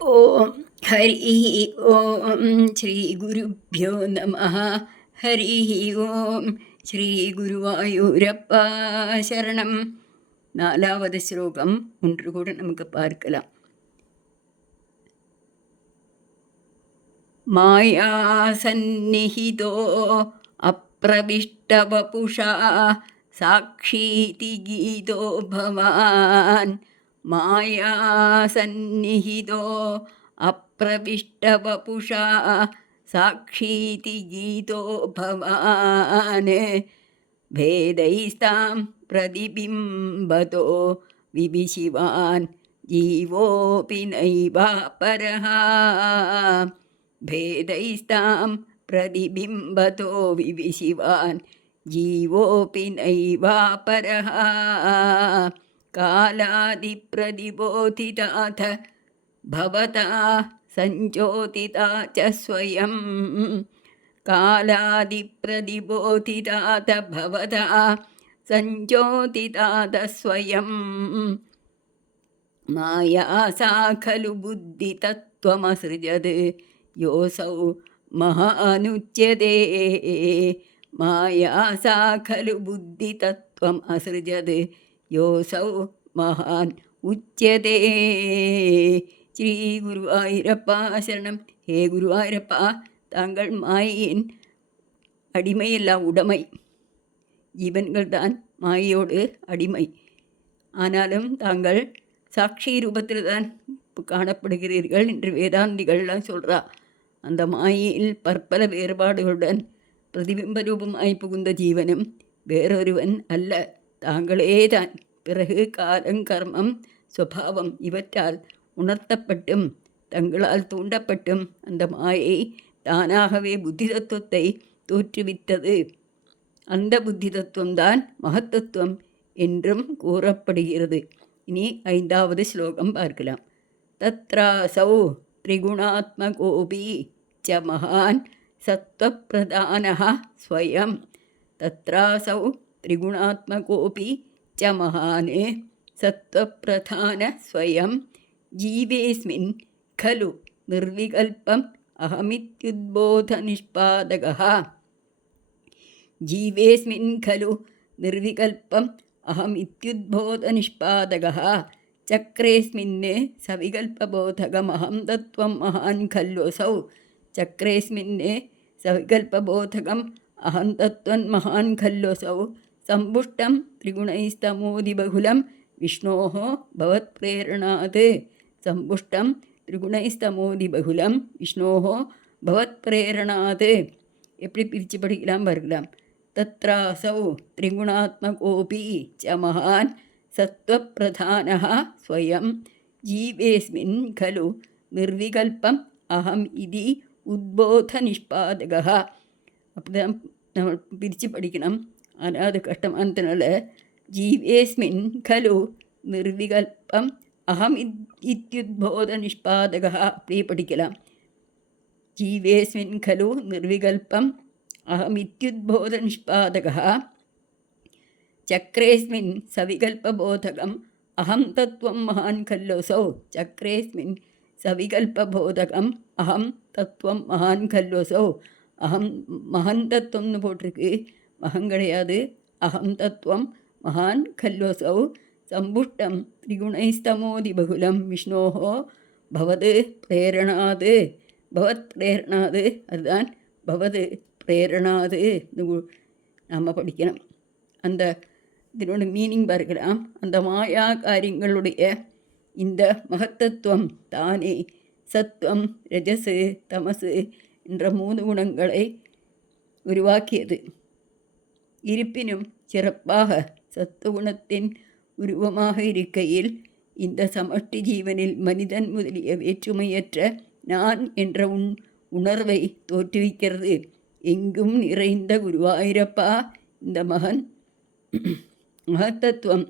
ஓம் ஹரி ஓம் ஸ்ரீ குருப்யோ நம ஹரி ஓம் ஸ்ரீ குருவாயூரப்பா சரணம். 4வது ஸ்லோகம் ஒன்று கூட நமக்கு பார்க்கலாம். மாயா சந்நிஹிதோ அப்ரவிஷ்டவபுஷா சாக்ஷீதி கீதோ பவான். மாயா சந்நிஹிதோ அப்ரவிஷ்டவபுஷா சாக்ஷீதி கீதோ பவான். भेदैस्तां प्रतिबिम्बतो विविशिवान् जीवोऽपि नैवापरः. भेदैस्तां प्रतिबिम्बतो विविशिवान् जीवोऽपि नैवापरः. कालादिप्रतिबोधिताथ भवता सञ्चोदिता च स्वयं. कालादिप्रतिबोधिताथ भवता सञ्चोदिताथ स्वयं. माया सा खलु बुद्धितत्त्वमसृजत् योऽसौ महानुच्यते. माया सा खलु बुद्धितत्त्वम् असृजत् योऽसौ महान् उच्यते. ஸ்ரீ குருவாயூரப்பா சரணம். ஹே குருவாயூரப்பா, தாங்கள் மாயையின் அடிமையல்ல, உடைமை. ஜீவன்கள்தான் மாயையோடு அடிமை. ஆனாலும் தாங்கள் சாட்சி ரூபத்தில் தான் காணப்படுகிறீர்கள் என்று வேதாந்திகள்லாம் சொல்கிறா. அந்த மாயையில் பற்பல வேறுபாடுகளுடன் பிரதிபிம்ப ரூபமாய் புகுந்த ஜீவனும் வேறொருவன் அல்ல, தாங்களே தான். பிறகு காலம், கர்மம், சுபாவம் இவற்றால் உணர்த்தப்பட்டும் தங்களால் தூண்டப்பட்டும் அந்த மாயை தானாகவே புத்தி தத்துவத்தை தோற்றுவித்தது. அந்த புத்தி தத்துவம்தான் மகத்தத்துவம் என்றும் கூறப்படுகிறது. இனி 5வது ஸ்லோகம் பார்க்கலாம். தத்ராசௌ திரிகுணாத்மகோபி ச மகான் சத்வப்பிரதானः ஸ்வயம். தத்ராசௌ திரிகுணாத்மகோபி ச மகான் சத்வப்பிரதான ஸ்வயம். ஜீவேஸ்மின் खलु निर्विकल्पम् अहमित्युद्बोधनिष्पादकः. जीवेस्मिन् खलु निर्विकल्पम् अहमित्युद्बोधनिष्पादकः. चक्रेस्मिन् सविकल्पबोधकमहं तत्त्वं महान् खल्वसौ. चक्रेस्मिन् सविकल्पबोधकम् अहं तत्त्वं महान् खल्वसौ. सम्पुष्टं त्रिगुणैस्तमोदिबहुलं विष्णोः भवत्प्रेरणात्. सम्पुष्टं त्रिगुणैस्तमोதி பகுலம் விஷ்ணோஹோ பவத் பிரேரணாத். எப்படி பிரித்து படிக்கலாம் பார்க்கலாம். தத்ராசௌ திரிகுணாத்மகோபி ச மகான் சத்வப்பிரதானः ஸ்வயம். ஜீவேஸ்மின் खलु நிர்விகல்பம் அகம் இதி உத்போத நிஷ்பாதகः. அப்படிதான் நம்ம பிரித்து படிக்கணும். ஆனால் அது கஷ்டமானதுனால ஜீவேஸ்மின் खलु நிர்விகல்பம் அகம் இத்யுத்போத நிஷ்பாதகः அப்படியே படிக்கலாம். ஜீவேஸ்மின் खलु நிர்விகல்பம் அகம் இத்யுத்போத நிஷ்பாதகः. சக்ரேஸ்மின் சவிகல்பபோதகம் அகம் தத்துவம் மகான் खल्वसौ. சக்ரேஸ்மின் சவிகல்பபோதகம் அகம் தத்துவம் மகான் खल्वसौ. அகம் மகன் தத்துவம்னு போட்டிருக்கு, மகன் கிடையாது. அகம் தத்துவம் மகான் खल्वसौ. सम्पुष्टं त्रिगुणैस्तमोदि बहुलं विष्णोः भवत् प्रेरणात्. भवत् प्रेरणात्, அதுதான் பவத் பிரேரணாத் நாம் படிக்கணும். அந்த இதனோட மீனிங் பார்க்கலாம். அந்த மாயா காரியங்களுடைய இந்த மகத்தத்துவம் தானே சத்துவம், ரஜசு, தமசு என்ற 3 குணங்களை உருவாக்கியது. இருப்பினும் சிறப்பாக சத்துவகுணத்தின் உருவமாக இருக்கையில் இந்த சமஷ்டி ஜீவனில் மனிதன் முதலிய வேற்றுமையற்ற நான் என்ற உணர்வை தோற்றுவிக்கிறது. எங்கும் நிறைந்த குருவாயூரப்பா, இந்த மகத்தத்துவம்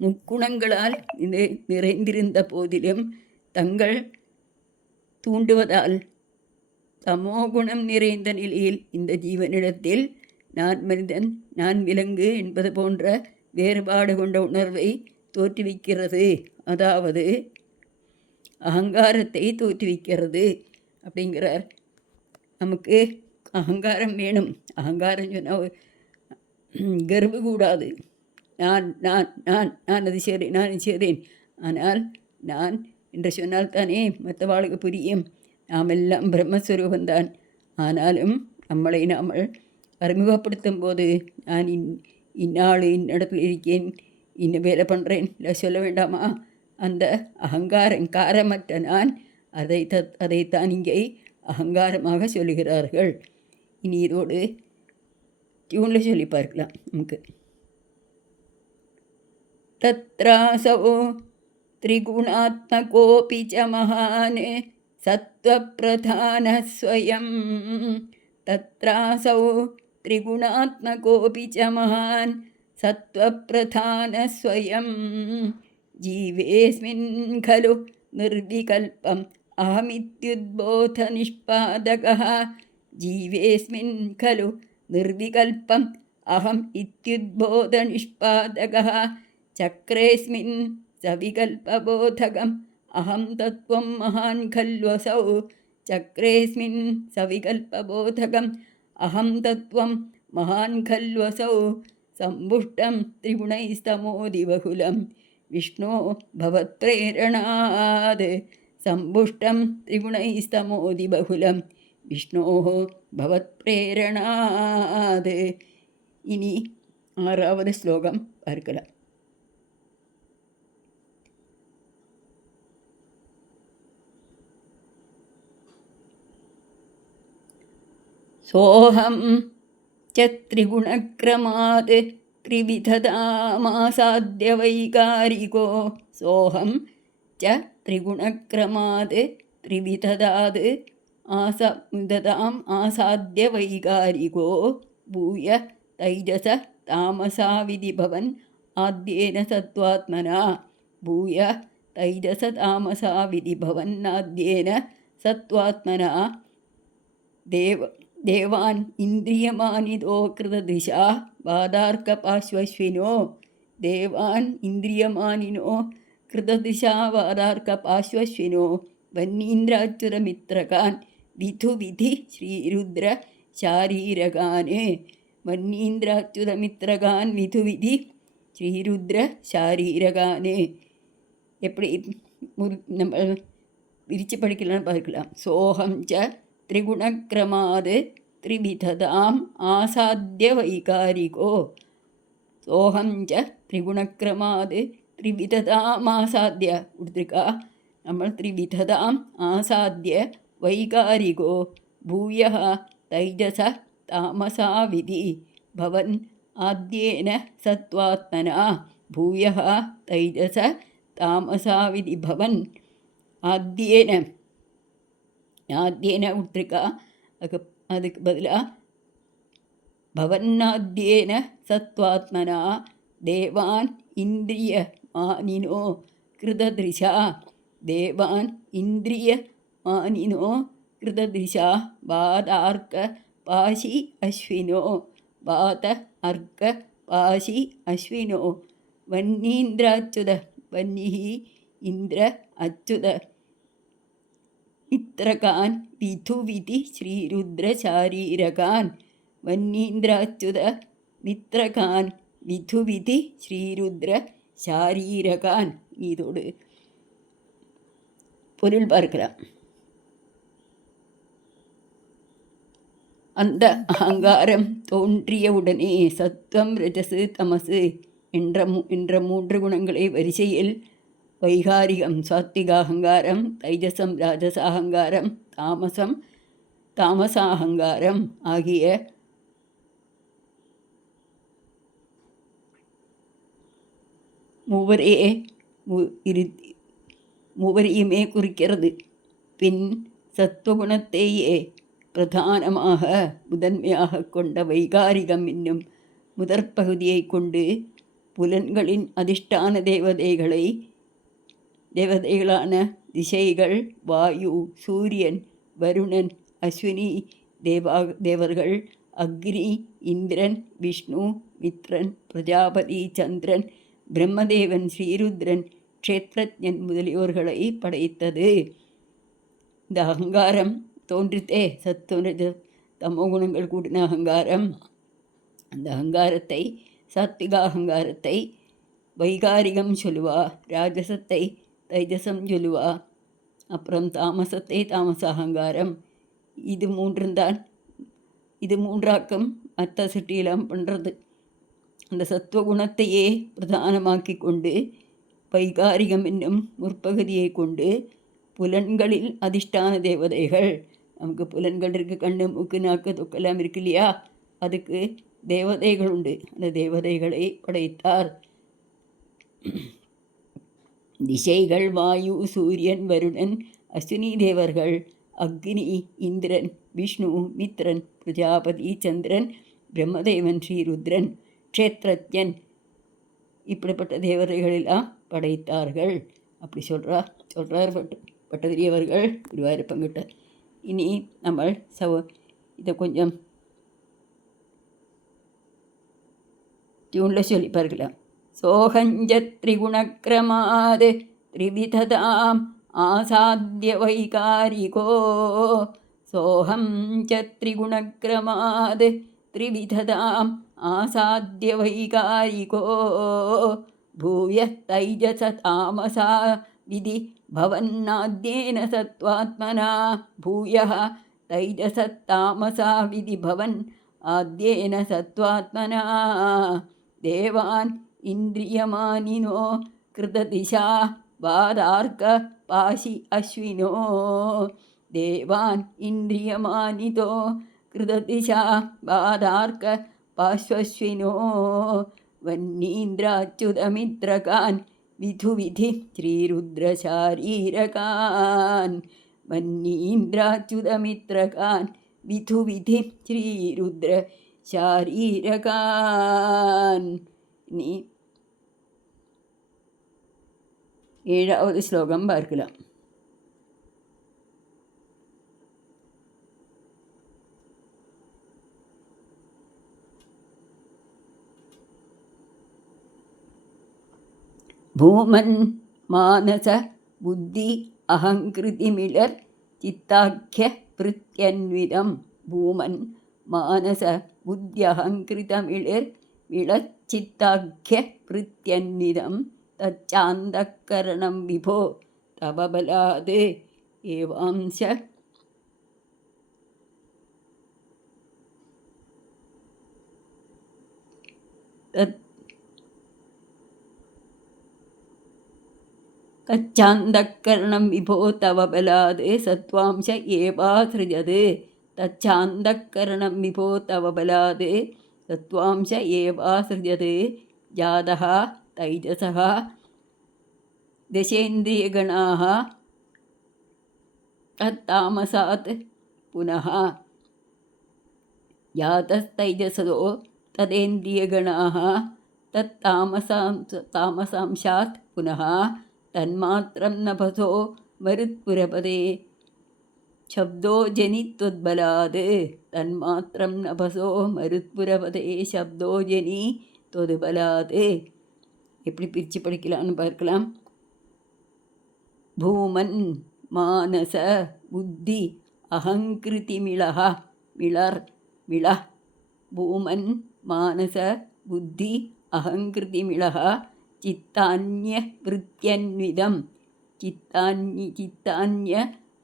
முக்குணங்களால் நிறைந்திருந்த போதிலும் தங்கள் தூண்டுவதால் தமோகுணம் நிறைந்த நிலையில் இந்த ஜீவனிடத்தில் நான் மனிதன், நான் விலங்கு என்பது போன்ற வேறுபாடு கொண்ட உணர்வை தோற்றுவிக்கிறது. அதாவது அகங்காரத்தை தோற்றுவிக்கிறது அப்படிங்கிறார். நமக்கு அகங்காரம் வேணும். அகங்காரம் சொன்னால் கர்வ கூடாது. நான் நான் நான் நான் அது செய்கிறேன், நான் இது செய்கிறேன். ஆனால் நான் என்று சொன்னால் தானே மற்றவாளுக்கு புரியும். நாம் எல்லாம் பிரம்மஸ்வரூபந்தான். ஆனாலும் நம்மளை நாம் அறிமுகப்படுத்தும் போது நான் இந்நாள் இன்னிடத்தில் இருக்கேன், இன்னும் வேலை பண்ணுறேன் இல்லை சொல்ல வேண்டாமா? அந்த அகங்காரம் காரமற்ற நான் அதைத்தான் இங்கே அகங்காரமாக சொல்லுகிறார்கள். இனி இதோடு டியூனில் சொல்லி பார்க்கலாம். நமக்கு தத்ராசோ திரிகுணாத்மகோபி ச மகான் சத்வப்ரதானஸ்வயம். தத்ராசோ திரிகுணாத்மகோபி ச மகான் சத்வப்ரதானஸ்வயம். ஜீவேஸ்மின் खलु निर्विकल्पम् अहमित्युद्बोधनिष्पादकः. जीवेस्मिन् खलु निर्विकल्पम् अहम् इत्युद्बोधनिष्पादकः. चक्रेऽस्मिन् सविकल्पबोधकम् अहं तत्त्वं महान् खल्वसौ. चक्रेऽस्मिन् सविकल्पबोधकम् अहं तत्त्वं महान् खल्वसौ. सम्पुष्टं त्रिगुणैस्तमोदिबहुलं विष्णो भवत्प्रेरणात्. सम्पुष्टं त्रिगुणैस्तमोदिबहुलं विष्णोः भवत्प्रेरणात्. इनि 6வது ஸ்லோகம் பார்க்கலாம். सोऽहं च त्रिगुणक्रमात् त्रिविधतामासाद्यवैकारिको. सोऽहं च त्रिगुणक्रमात् त्रिविधतात् आसाद्यवैकारिको. भूय तैजस तामसा विधिभवन् आद्येन सत्त्वात्मना. भूय तैजस तामसा विधिभवन्नाद्येन सत्त्वात्मना. देवान् इन्द्रियमानितो कृतदृशा वादार्कपाश्वश्विनो. देवान् इन्द्रियमानिनो कृतदृशा वादार्कपाश्वश्विनो. वन्नीन्द्राच्युतमित्रकान् विधुविधि श्रीरुद्र शारीरकान्. वन्नीन्द्राच्युतमित्रकान् विधुविधि श्रीरुद्र शारीरकान्. எப்படி நம்ம விரிச்சு படிக்கலாம்னு பார்க்கலாம். சோகம் ச त्रिगुणक्रमात् त्रिविधताम् आसाद्य वैकारिको. सोऽहं च त्रिगुणक्रमात् त्रिविधतामासाद्य उद्रिका നമ്മൾ त्रिविधताम् आसाद्य वैकारिको. भूयः तैजस तामसा विधि भवन् आद्येन सत्त्वात्मना. भूयः तैजस तामसा विधि भवन् ஆத்யேன உட்ரிக்கா. அதுக்கு பதிலாக பவன்னாத்யேன சத்வாத்மனா. தேவான் இந்திரிய மானினோ கிருததிருஷா. தேவான் இந்திரிய மானினோ கிருததிருஷா. வாதார்க்க பாஷி அஸ்வினோ. வாத அர்க்க பாஷி அஸ்வினோ. வன்னீந்திராச்சுத வன்னிஹி இந்திர அச்சுத मित्रकान् विधुविधि श्रीरुद्रशारीरकान्. वन्नीन्द्राच्युत मित्रकान् विधुविधि श्रीरुद्र शारीरकान्. இதோடு பொருள் பார்க்கலாம். அந்த அகங்காரம் தோன்றியவுடனே சத்வம் ரஜசு தமசு என்ற 3 குணங்களை வரிசையில் வைகாரிகம் சாத்விகாகங்காரம், தைஜசம் ராஜசாகங்காரம், தாமசம் தாமசாகங்காரம் ஆகிய மூவரையுமே குறிக்கிறது. பின் சத்துவகுணத்தையே பிரதானமாக முதன்மையாக கொண்ட வைகாரிகம் என்னும் முதற்பகுதியை கொண்டு புலன்களின் அதிஷ்டான தேவதைகளான திசைகள், வாயு, சூரியன், வருணன், அஸ்வினி தேவர்கள், அக்னி, இந்திரன், விஷ்ணு, மித்ரன், பிரஜாபதி, சந்திரன், பிரம்மதேவன், ஸ்ரீருத்ரன் க்ஷேத்ரஜன் முதலியோர்களை படைத்தது. இந்த அகங்காரம் தோன்றித்தே, சத்துவ தமோ குணங்கள் கூடின அகங்காரம். அந்த அகங்காரத்தை, சாத்விக அகங்காரத்தை வைகாரிகம் சொல்லுவா, ராஜசத்தை தைஜசம் சொல்லுவா, அப்புறம் தாமசத்தை தாமச அகங்காரம். இது மூன்றுந்தான். இது மூன்றாக்கம் மற்ற சிட்டியெல்லாம் பண்ணுறது. அந்த சத்துவகுணத்தையே பிரதானமாக்கி கொண்டு வைகாரிகம் என்னும் முற்பகுதியை கொண்டு புலன்களில் அதிஷ்டான தேவதைகள், நமக்கு புலன்கள் இருக்குது, கண்ணு மூக்கு நாக்கு தொக்கெல்லாம் இருக்கு இல்லையா, அதுக்கு தேவதைகள் உண்டு. அந்த தேவதைகளை படைத்தார். திசைகள் வாயு, சூரியன், வருணன், அஸ்வினி தேவர்கள், அக்னி, இந்திரன், விஷ்ணு, மித்ரன், பிரஜாபதி, சந்திரன், பிரம்மதேவன், ஸ்ரீருத்ரன், க்ஷேத்ரஜன், இப்படிப்பட்ட தேவதைகளெல்லாம் படைத்தார்கள். அப்படி சொல்கிறார் பட்டதிரியவர்கள் குருவாயூரப்பங்கிட்ட. இனி நம்ம இதை கொஞ்சம் டியூனில் சொல்லி பார்க்கலாம். சோகஞ்ச திரிகுணக்ரமாத் த்ரிவிததாம் ஆசாத்ய வைகாரிகோ, சோகம் ச திரிகுணக்ரமாத் த்ரிவிததாம் ஆசாத்ய வைகாரிகோ, பூய தைஜச தாமசா விதி பவன்னாத்யேன சத்வாத்மனா, பூயः தைஜச தாமசா விதி பவன் ஆத்யேன சத்வாத்மனா, தேவான் இந்திரியமானினோ கிருததிஷா வாதார்க்க பாசி அஸ்வினோ, தேவான் இந்திரியமானிதோ கிருததிஷா வாதார்க்க பாஸ்வஸ்வினோ, வன்னீந்திராச்சுதமித்ரகான் விதுவிதி ஸ்ரீருத்ரசாரீரகான், வன்னீந்திராச்சுதமித்ரகான் விதுவிதி ஸ்ரீருத்ரசாரீரகான். இனி 7வது ஸ்லோகம் பார்க்கலாம். பூமன் மானச புத்தி அகங்கிருதிமிழர் சித்தாக்கிய பிருத்யன்விதம், பூமன் மானச புத்தி அகங்கிருதமிழர் விளச்சித்தாக்கிய பிருத்யன்விதம், தச்சாந்தக்கரணம் விபோ தவபலாத் ஏவாம்ச தச்சாந்தக்கரணம் விபோ தவபலாத் சத்வாம்ச ஏவாஸ்ருஜத், தச்சாந்தக்கரணம் விபோ தவபலாத் சத்வாம்ச ஏவாஸ்ருஜத், ஜாதः தைஜசः தசேந்திரியகணாः தத்தாமசாத் புனः, ஜாதஸ்தைஜசோ ததேந்திரியகணாः தத்தாமசாம்சாத் புனः, தன்மாத்திரம் நபசோ மருத்புரபதே சப்தோ ஜனித்வத்பலாத், தன்மாத்திரம் நபசோ மருத்புரபதே சப்தோ ஜனி தொதுபலாத். எப்படி பிரித்து படிக்கலான்னு பார்க்கலாம். பூமன் மானச புத்தி அகங்கிருதிமிளः மிளர் மிள, பூமன் மானச புத்தி அகங்கிருதிமிளः சித்தான்ய விருத்தியன்விதம், சித்தான்ய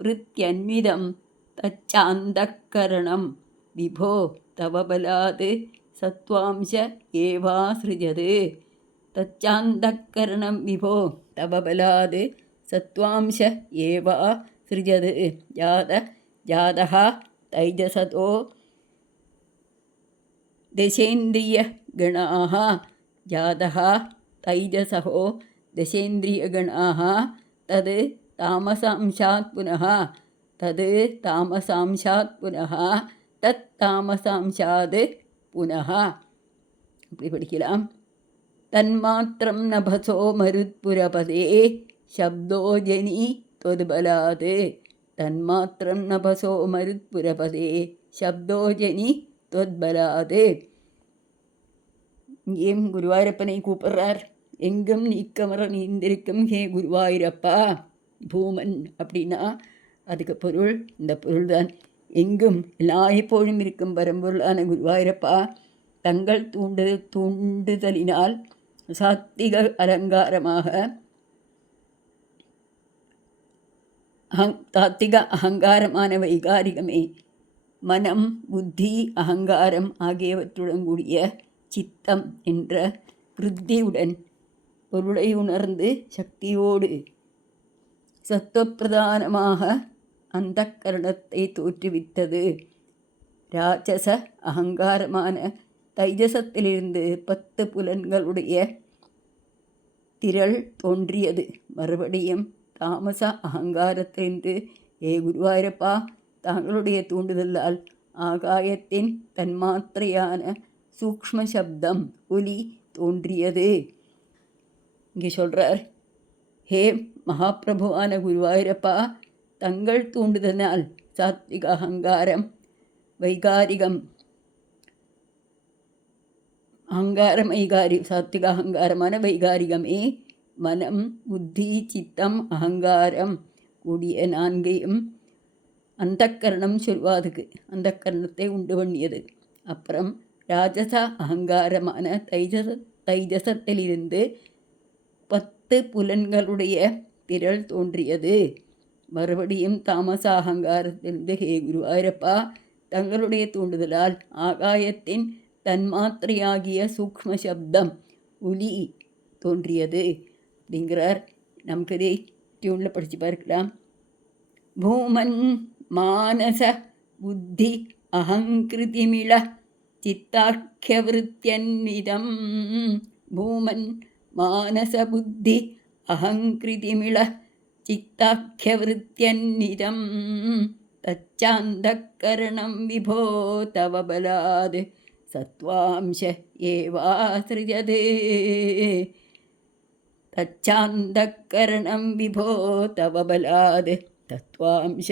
விருத்தியன்விதம், தச்சாந்தக்கரணம் விபோ தவபலாத் சத்வாம்ச ஏவாஸ்ருஜத், தச்சாந்தக்கரணம் விபோ தவபலாத் சத்வாம்ச ஏவாஸ்ருஜத், ஜாதः தைஜசதோ தசேந்திரியகணாः, ஜாதः தைஜசோ தசேந்திரியகணாः தத் தாமசாம்சாத் புனः, தத் தாமசாம்சாத் புனः, தத் தாமசாம்சாத் புனः. இப்படி படிக்கலாம். தன்மாத்திரம் நபசோ மருத்புரபதே சப்தோ ஜனி தொதுபலாத், தன்மாத்திரம் நபசோ மருத்புரபதே சப்தோ ஜனி தொத்பலாத். இங்கேயும் குருவாயூரப்பனை கூப்பிட்றார் எங்கும் நீக்கமர நீந்திருக்கும் ஹே குருவாயூரப்பா. பூமன் அப்படின்னா அதுக்கு பொருள் இந்த பொருள்தான். எங்கும் எல்லா எப்போதும் இருக்கும் பரம்பொருளான குருவாயூரப்பா தங்கள் தூண்டுதலினால் சாத்திக அலங்காரமாக தாத்திக அகங்காரமான வைகாரிகமே மனம், புத்தி, அகங்காரம் ஆகியவற்றுடன் கூடிய சித்தம் என்ற விருத்தியுடன் பொருளை உணர்ந்து சக்தியோடு சத்துவப்பிரதானமாக அந்த கரணத்தை தோற்றுவித்தது. ராட்சச அகங்காரமான தைஜசத்திலிருந்து 10 புலன்களுடைய திரள் தோன்றியது. மறுபடியும் தாமச அகங்காரத்திலிருந்து ஏ குருவாயூரப்பா தாங்களுடைய தூண்டுதலால் ஆகாயத்தின் தன்மாத்திரையான சூக்ஷ்ம சப்தம் ஒலி தோன்றியது. இங்கே சொல்கிறார், ஹே மகாபிரபுவான குருவாயூரப்பா தங்கள் தூண்டுதனால் சாத்விக அகங்காரம் வைகாரிகம் சாத்விக அகங்காரமான வைகாரிகமே மனம், புத்தி, சித்தம், அகங்காரம் கூடிய 4ஐயும் அந்தக்கரணம் சொல்வாதுக்கு அந்தக்கரணத்தை உண்டு பண்ணியது. அப்புறம் ராஜச அகங்காரமான தைஜசத்திலிருந்து 10 புலன்களுடைய திரள் தோன்றியது. மறுபடியும் தாமச அகங்காரத்திலிருந்து ஹே குருவாயூரப்பா தங்களுடைய தூண்டுதலால் ஆகாயத்தின் தன்மாத்திரையாகிய சூக்ஷ்ம சப்தம் ஒலி தோன்றியது அப்படிங்கிறார். நமக்கு இதை டியூனில் படித்து பார்க்கலாம். பூமன் மானச புத்தி அகங்கிருதிமிள சித்தாக்கியவிருத்தியன்விதம். பூமன் மானச புத்தி அகங்கிருதிமிள சித்தாக்கியவிருத்தியன்விதம் தச்சாந்தக்கரணம் விபோ தவ பலாத் சத்வாம்ச ஏவாஸ்ருஜதே. தச்சாந்தக்கரணம் விபோ தவ பலாத் தத்வாம்ச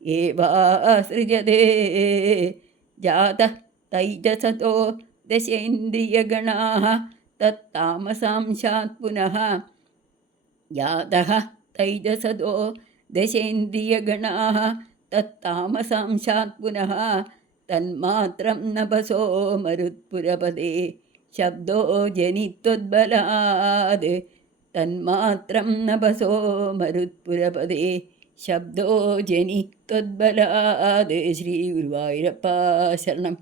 ஏவாஸ்ருஜதே. ஜாத தைஜசதோ தசேந்திரியகணாः தத்தாமசாம்சாத் புனः. யாதः தைஜசதோ தசேந்திரியகணாः தத்தாமசாம்சாத் புனः தன்மாத்திரம் நபசோ மருத்புரபதே சப்தோ ஜனித்வத்பலாத். தன்மாத்திரம் நபசோ மருத்புரபதே சப்தோ ஜனித்வத்பலாத். ஸ்ரீ குருவாயூரப்பா சரணம்.